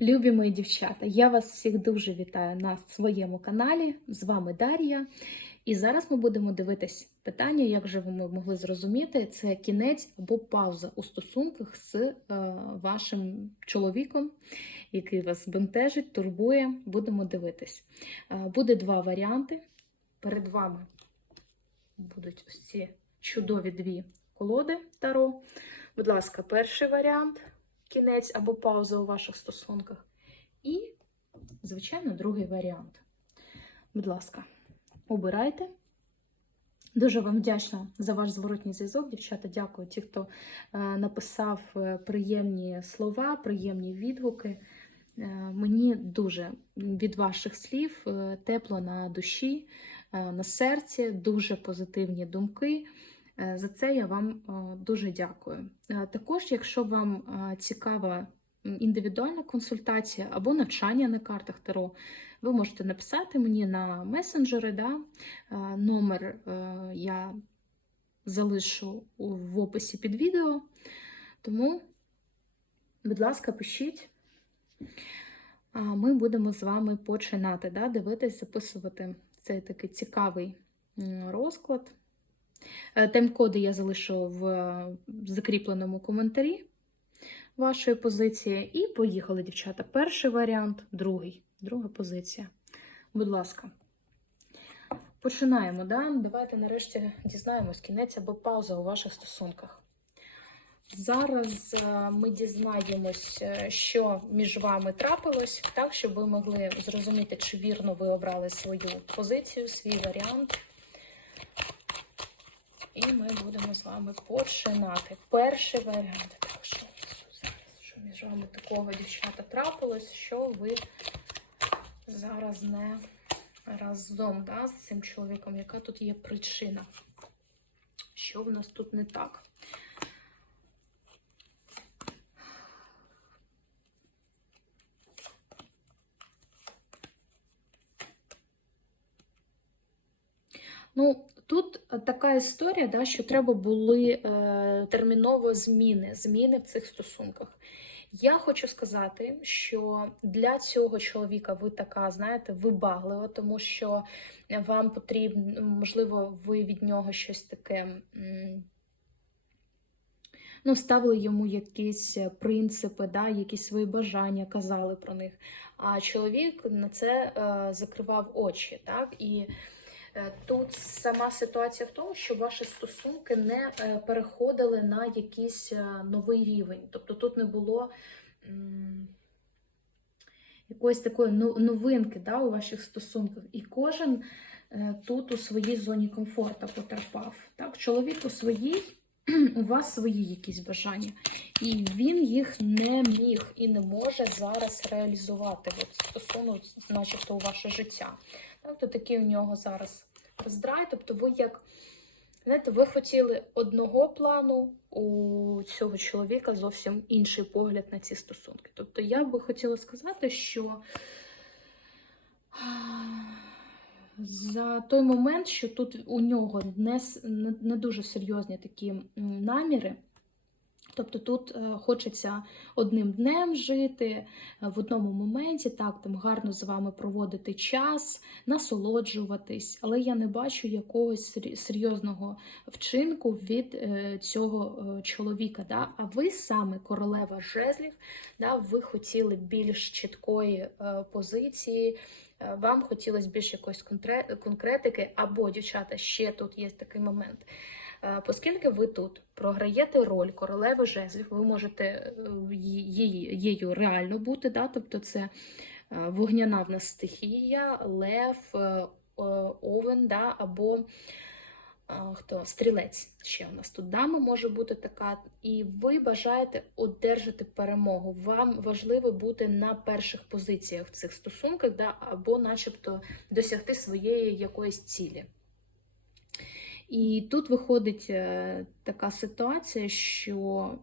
Любі мої дівчата, я вас всіх дуже вітаю на своєму каналі. З вами Дар'я. І зараз ми будемо дивитись питання, як же ви могли зрозуміти, це кінець або пауза у стосунках з е, вашим чоловіком, який вас бентежить, турбує. Будемо дивитись. Е, буде два варіанти. Перед вами будуть ось ці чудові дві колоди Таро. Будь ласка, перший варіант кінець або пауза у ваших стосунках. І, звичайно, другий варіант. Будь ласка, обирайте. Дуже вам вдячна за ваш зворотній зв'язок, дівчата. Дякую ті, хто е, написав е, приємні слова, приємні відгуки. Е, Мені дуже від ваших слів тепло на душі, на серці, дуже позитивні думки. Е, За це я вам е, дуже дякую. Е, Також, якщо вам цікава індивідуальна консультація або навчання на картах Таро, ви можете написати мені на месенджери. Да? Номер я залишу в описі під відео. Тому, будь ласка, пишіть. Ми будемо з вами починати да? дивитись, записувати цей такий цікавий розклад. Е, Тайм-коди я залишу в е, закріпленому коментарі вашої позиції. І поїхали, дівчата. Перший варіант, другий. Друга позиція. Будь ласка. Починаємо, да? Давайте нарешті дізнаємось кінець або пауза у ваших стосунках. Зараз е, ми дізнаємось, що між вами трапилось, так, щоб ви могли зрозуміти, чи вірно ви обрали свою позицію, свій варіант. І ми будемо з вами починати. Перший варіант. Так, що, що між вами такого, дівчата, трапилось, що ви зараз не разом да, з цим чоловіком. Яка тут є причина? Що в нас тут не так? Ну, тут така історія, да, що треба були е, терміново зміни, зміни в цих стосунках. Я хочу сказати, що для цього чоловіка ви така, знаєте, вибаглива, тому що вам потрібно, можливо, ви від нього щось таке. Ну, ставили йому якісь принципи, да, якісь свої бажання, казали про них. А чоловік на це е, закривав очі. Так? І Тут сама ситуація в тому, що ваші стосунки не е, переходили на якийсь е, новий рівень. Тобто тут не було якоїсь такої новинки да, у ваших стосунках. І кожен е, тут у своїй зоні комфорту потерпав. Так? Чоловік у своїй, у вас свої якісь бажання. І він їх не міг і не може зараз реалізувати от, стосовно, начебто, у ваше життя. Так, то такий у нього зараз роздрай. Тобто, ви як знаєте, ви хотіли одного плану у цього чоловіка зовсім інший погляд на ці стосунки. Тобто, я би хотіла сказати, що за той момент, що тут у нього не, не дуже серйозні такі наміри. Тобто тут е, хочеться одним днем жити е, в одному моменті, так там гарно з вами проводити час, насолоджуватись, але я не бачу якогось серйозного вчинку від е, цього чоловіка. Да? А ви саме королева жезлів, да? ви хотіли більш чіткої позиції. Вам хотілося більш якоїсь конкретики, або, дівчата, ще тут є такий момент. Е, Оскільки ви тут програєте роль королеви жезлів, ви можете е, її, реально бути, да? тобто це е, вогняна в нас стихія, лев, овен, да? або хто стрілець. Ще у нас тут дама може бути така, і ви бажаєте одержати перемогу. Вам важливо бути на перших позиціях в цих стосунках, да? або, начебто, досягти своєї якоїсь цілі. І тут виходить е, така ситуація, що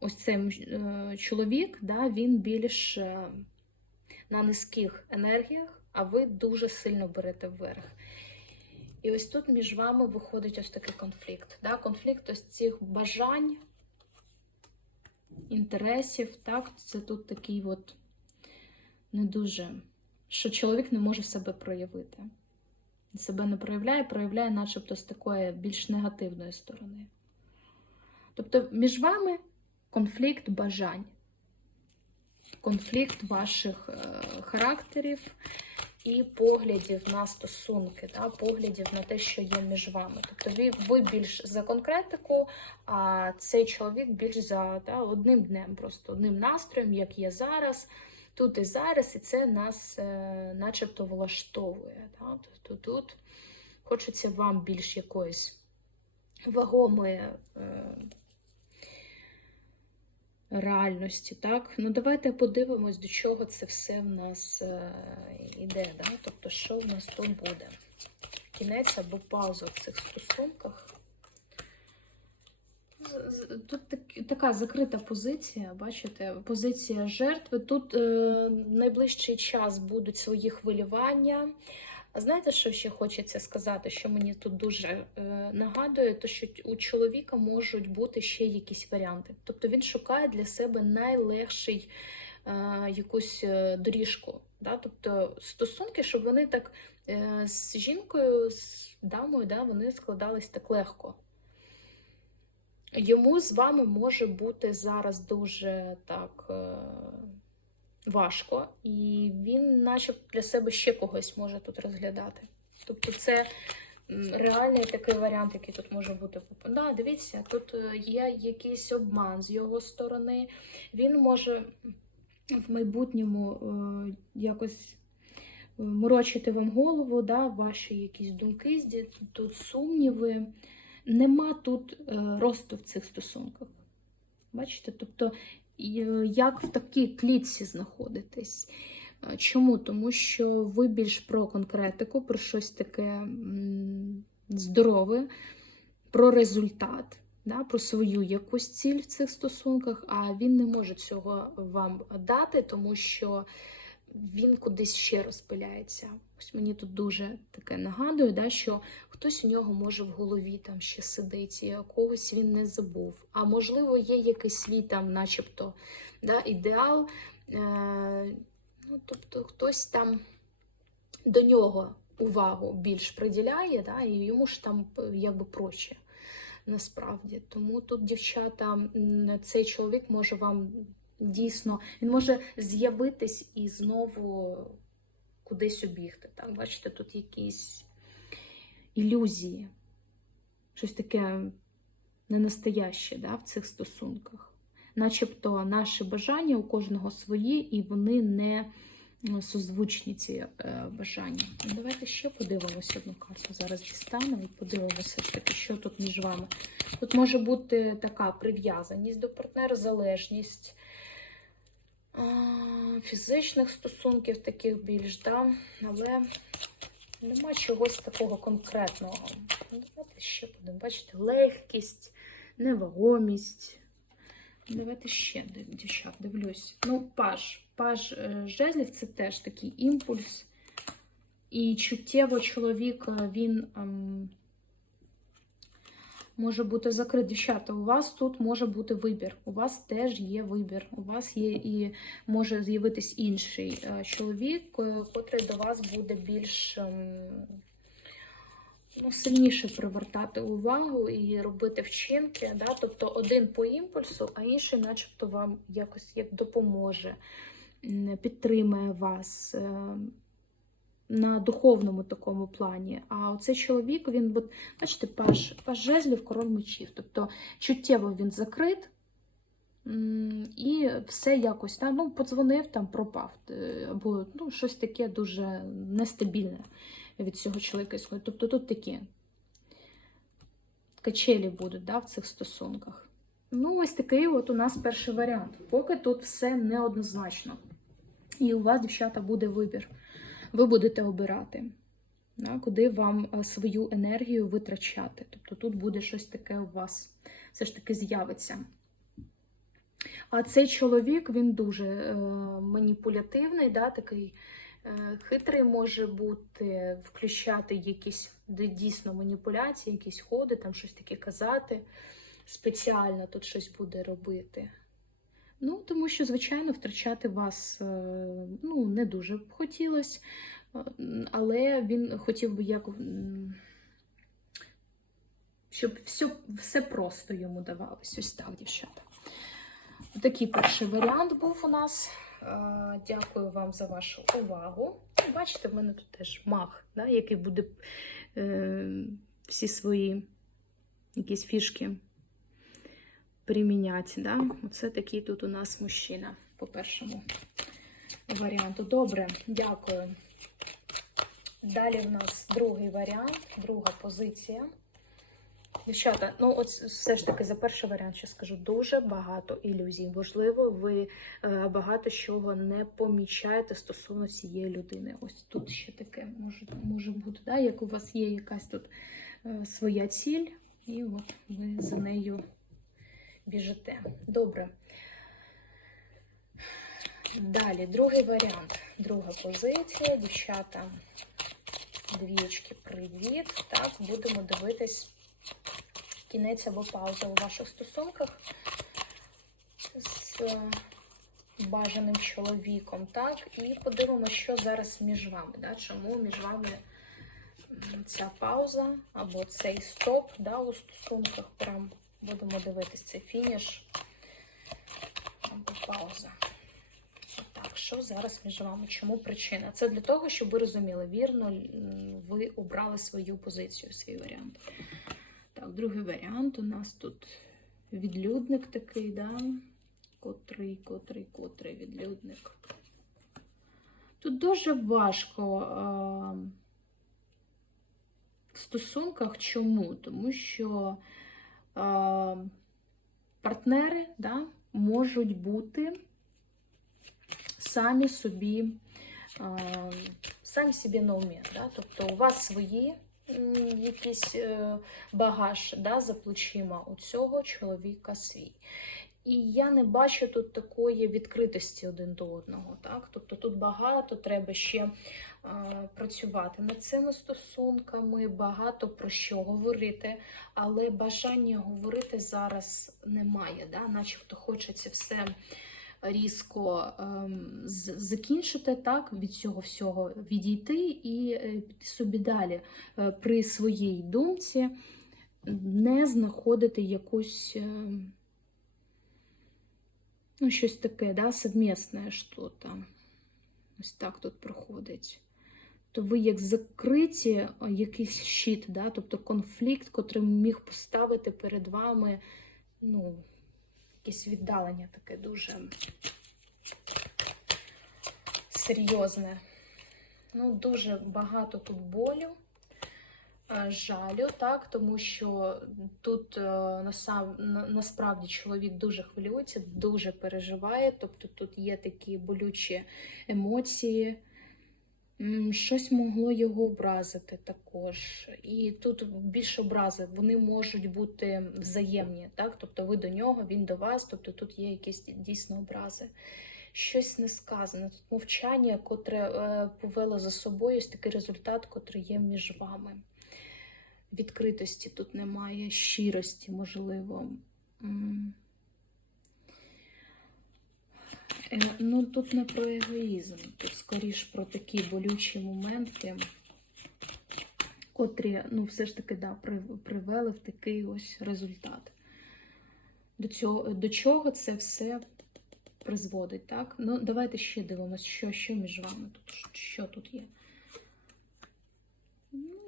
ось цей е, чоловік, да, він більш е, на низьких енергіях, а ви дуже сильно берете вверх. І ось тут між вами виходить ось такий конфлікт. Да? Конфлікт ось цих бажань, інтересів. Так? Це тут такий от не дуже, що чоловік не може себе проявити. Себе не проявляє, проявляє, начебто, з такої більш негативної сторони. Тобто між вами конфлікт бажань, конфлікт ваших е, характерів і поглядів на стосунки, да, поглядів на те, що є між вами. Тобто ви, ви більш за конкретику, а цей чоловік більш за да, одним днем, просто одним настроєм, як є зараз, тут і зараз, і це нас е, начебто влаштовує. Да? Тобто тут хочеться вам більш якоїсь вагомої. Е, реальності, так? Ну давайте подивимось, до чого це все в нас е, іде, да? тобто, що в нас тут буде. Кінець або пауза в цих стосунках. Тут так- така закрита позиція, бачите, позиція жертви. Тут е, найближчий час будуть свої хвилювання. Знаєте, що ще хочеться сказати, що мені тут дуже е, нагадує, то що у чоловіка можуть бути ще якісь варіанти. Тобто він шукає для себе найлегший е, якусь е, доріжку. Да? Тобто стосунки, щоб вони так е, з жінкою, з дамою, да, вони складались так легко. Йому з вами може бути зараз дуже так е, важко, і він, наче для себе ще когось може тут розглядати. Тобто, це реальний такий варіант, який тут може бути. Да, дивіться, тут е, є якийсь обман з його сторони. Він може в майбутньому е, якось морочити вам голову, да, ваші якісь думки, тут сумніви. Нема тут е, росту в цих стосунках. Бачите? Тобто, е, як в такій клітці знаходитесь. Е, Чому? Тому що ви більш про конкретику, про щось таке здорове, про результат, да, про свою якусь ціль в цих стосунках, а він не може цього вам дати, тому що він кудись ще розпиляється. Ось мені тут дуже таке нагадує, да, що хтось у нього може в голові там ще сидить, і когось він не забув. А можливо, є якийсь свій там, начебто, да, ідеал. Е, ну, тобто хтось там до нього увагу більш приділяє, да, і йому ж там е, якби проще насправді. Тому тут, дівчата, цей чоловік може вам дійсно, він може з'явитись і знову кудись убігти. Так? Бачите, тут якісь ілюзії, щось таке ненастояще да, в цих стосунках. Начебто наші бажання у кожного свої, і вони не ну, созвучні ці е, бажання. Ну, Давайте ще подивимося одну карту. Зараз дістанемо і подивимося, що тут між вами. Тут може бути така прив'язаність до партнера, залежність фізичних стосунків, таких більш, да? але нема чогось такого конкретного. Ну, Давайте ще будемо бачите, легкість, невагомість. Давайте ще, дівчат, дивлюсь. Ну, паж. Паж е, жезлів це теж такий імпульс. І чуттєво чоловік, е, він ем, може бути закритий. Дівчата, у вас тут може бути вибір. У вас теж є вибір. У вас є і може з'явитись інший е, чоловік, е, котрий до вас буде більш. ем, ну, сильніше привертати увагу і робити вчинки. Да? Тобто один по імпульсу, а інший, начебто, вам якось як допоможе, підтримає вас е, на духовному такому плані. А оцей чоловік, він, от, бачите, паж, паж жезлів, король мечів. Тобто чуттєво він закрит. І все якось там, ну, подзвонив, там пропав. е, Або ну, щось таке дуже нестабільне від цього чоловіка. Тобто тут такі качелі будуть да, в цих стосунках. Ну, ось такий от у нас перший варіант. Поки тут все неоднозначно. І у вас, дівчата, буде вибір. Ви будете обирати, да, куди вам е, свою енергію витрачати. Тобто тут буде щось таке у вас все ж таки з'явиться. А цей чоловік він дуже е, маніпулятивний, да, такий е, хитрий може бути, включати якісь дійсно маніпуляції, якісь ходи, там щось таке казати. Спеціально тут щось буде робити. Ну, тому що, звичайно, втрачати вас е, ну, не дуже б хотілося, е, але він хотів би як. Щоб все, все просто йому давалось. Ось так, дівчата. Такий перший варіант був у нас. Е, Дякую вам за вашу увагу. Бачите, в мене тут теж маг, да, який буде е, всі свої якісь фішки приміняти. Да? Оце такий тут у нас мужчина по першому варіанту. Добре, дякую. Далі в нас другий варіант, друга позиція. Дівчата, ну от все ж таки за перший варіант ще скажу дуже багато ілюзій. Можливо, ви е, багато чого не помічаєте стосовно цієї людини. Ось тут ще таке може, може бути, да? як у вас є якась тут е, своя ціль, і от ви за нею біжите. Добре. Далі, другий варіант, друга позиція. Дівчата, двічки, привіт. Так, будемо дивитись кінець або пауза у ваших стосунках з бажаним чоловіком. Так, і подивимося, що зараз між вами. Да? Чому між вами ця пауза або цей стоп да, у стосунках. Прям будемо дивитись цей фініш пауза. Так, що зараз між вами? Чому причина? Це для того, щоб ви розуміли, вірно ви обрали свою позицію, свій варіант. Так, другий варіант у нас тут відлюдник такий, да? Котрий, котрий, котрий відлюдник. Тут дуже важко а, в стосунках. Чому? Тому що партнери да, можуть бути самі собі, самі собі на умі. Да? Тобто у вас свої якийсь е, багаж да, за плечима у цього чоловіка свій. І я не бачу тут такої відкритості один до одного. Так? Тобто тут багато треба ще е, працювати над цими стосунками, багато про що говорити, але бажання говорити зараз немає. Да? Начебто хочеться все різко ем, закінчити, так, від цього всього відійти і е, піти собі далі е, при своїй думці, не знаходити якусь. ем, Ну, щось таке, да, совмісне що-то. Ось так тут проходить. То ви як закриті якийсь щит, да, тобто конфлікт, котрий міг поставити перед вами, ну, якесь віддалення таке дуже серйозне. Ну, дуже багато тут болю, жалю, так, тому що тут е, насам- на- насправді чоловік дуже хвилюється, дуже переживає, тобто тут є такі болючі емоції. Щось могло його образити також. І тут більше образи, вони можуть бути взаємні, так? Тобто ви до нього, він до вас, тобто тут є якісь дійсно образи. Щось не сказане. Тут мовчання, котре е, повело за собою ось такий результат, котрий є між вами. Відкритості тут немає, щирості, можливо. Е, Ну, тут не про егоїзм, тут скоріш про такі болючі моменти, котрі, ну, все ж таки, да, привели в такий ось результат. До, цього, до чого це все призводить, так? Ну, давайте ще дивимося, що, що між вами тут, що тут є.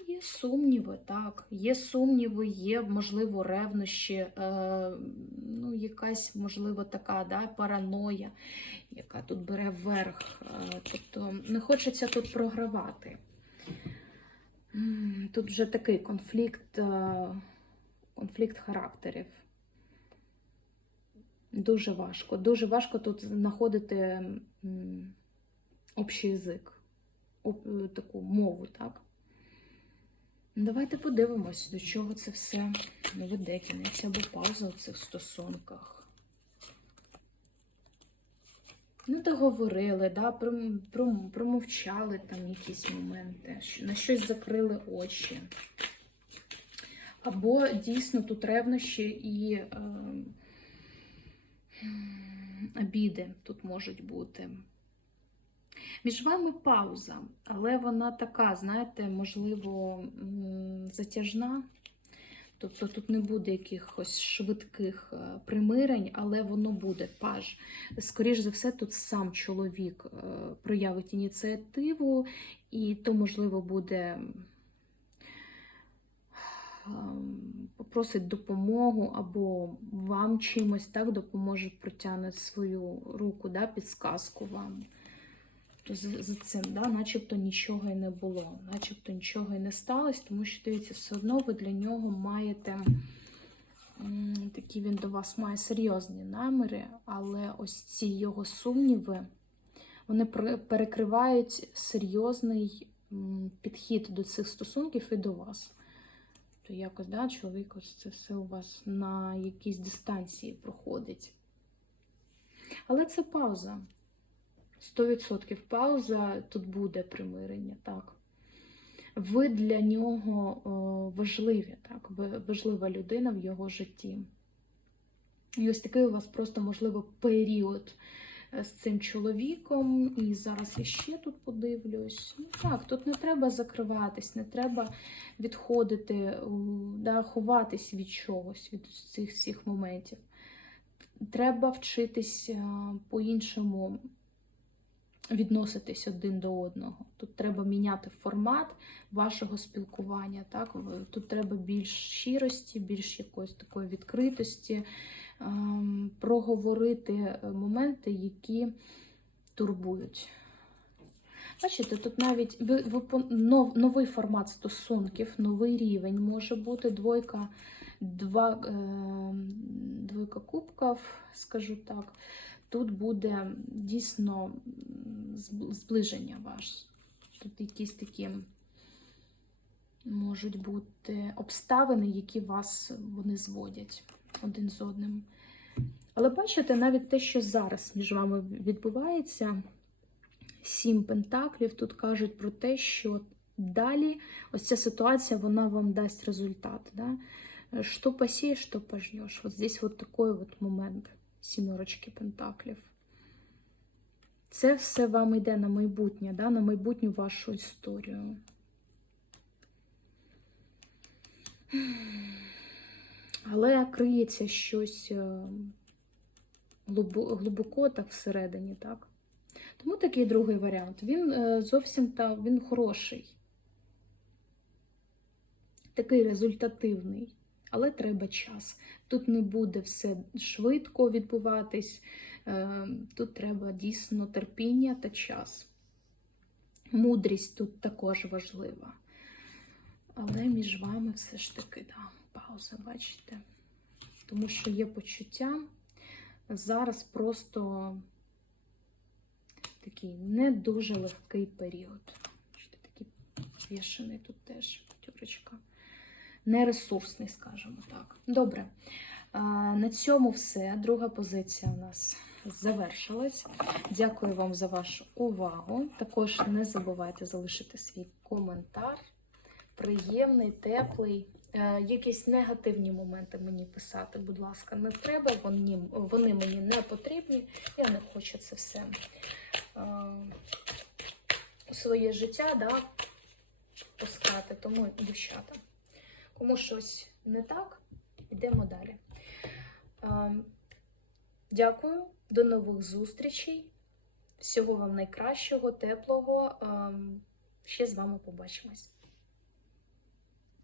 Є сумніви, так. Є сумніви, є, можливо, ревнощі, е, ну, якась, можливо, така да, параноя, яка тут бере вверх. Е, тобто не хочеться тут програвати. Тут вже такий конфлікт, е, конфлікт характерів. Дуже важко. Дуже важко тут знаходити общий язик, таку мову, так? Давайте подивимось, до чого це все веде кінець або пауза у цих стосунках. Ну, договорили, да, пром- пром- промовчали там якісь моменти, на щось закрили очі. Або дійсно тут ревнощі і е, обіди тут можуть бути. Між вами пауза, але вона така, знаєте, можливо, затяжна. Тобто тут не буде якихось швидких е, примирень, але воно буде паж. Скоріш за все, тут сам чоловік е, проявить ініціативу, і то, можливо, буде ем, попросить допомогу, або вам чимось так допоможе протягне свою руку, да, підсказку вам. То за, за цим, да, начебто нічого і не було, начебто нічого і не сталося, тому що дивіться, все одно ви для нього маєте такі він до вас має серйозні наміри, але ось ці його сумніви, вони перекривають серйозний підхід до цих стосунків і до вас. То якось, да, чоловік, ось це все у вас на якійсь дистанції проходить. Але це пауза. 100% пауза, тут буде примирення, так. Ви для нього важливі, так, важлива людина в його житті. І ось такий у вас просто, можливо, період е, з цим чоловіком. І зараз я ще тут подивлюсь. Ну так, тут не треба закриватись, не треба відходити, да, ховатись від чогось, від цих всіх моментів. Треба вчитись е, по-іншому відноситись один до одного. Тут треба міняти формат вашого спілкування. Так? Тут треба більш щирості, більш якоїсь такої відкритості, ем, проговорити е, моменти, які турбують. Бачите, тут навіть ви, ви, нов, новий формат стосунків, новий рівень може бути двойка, два, е, двойка кубків, скажу так. Тут буде дійсно зближення ваш. Тут якісь такі можуть бути обставини, які вас вони зводять один з одним. Але бачите, навіть те, що зараз між вами відбувається, сім пентаклів тут кажуть про те, що далі ось ця ситуація вона вам дасть результат. Да? Що посієш, що пожнеш. Вот здесь вот такой вот момент сімерочки пентаклів. Це все вам йде на майбутнє, да? на майбутню вашу історію. Але криється щось е, глибоко так всередині, так? Тому такий другий варіант. Він е, зовсім та він хороший. Такий результативний, але треба час. Тут не буде все швидко відбуватись. е, Тут треба дійсно терпіння та час. Мудрість тут також важлива. Але між вами все ж таки, да, пауза, бачите? Тому що є почуття. Зараз просто такий не дуже легкий період. Такий вішений тут теж тюрочка. Нересурсний, скажімо так. Добре. На цьому все. Друга позиція у нас завершилась. Дякую вам за вашу увагу. Також не забувайте залишити свій коментар. Приємний, теплий. Е, Якісь негативні моменти мені писати, будь ласка, не треба. Вони, вони мені не потрібні. Я не хочу це все е, своє життя да, пускати. Тому, дівчата, кому щось не так, йдемо далі. Е, Дякую, до нових зустрічей. Всього вам найкращого, теплого. Ем, Ще з вами побачимось.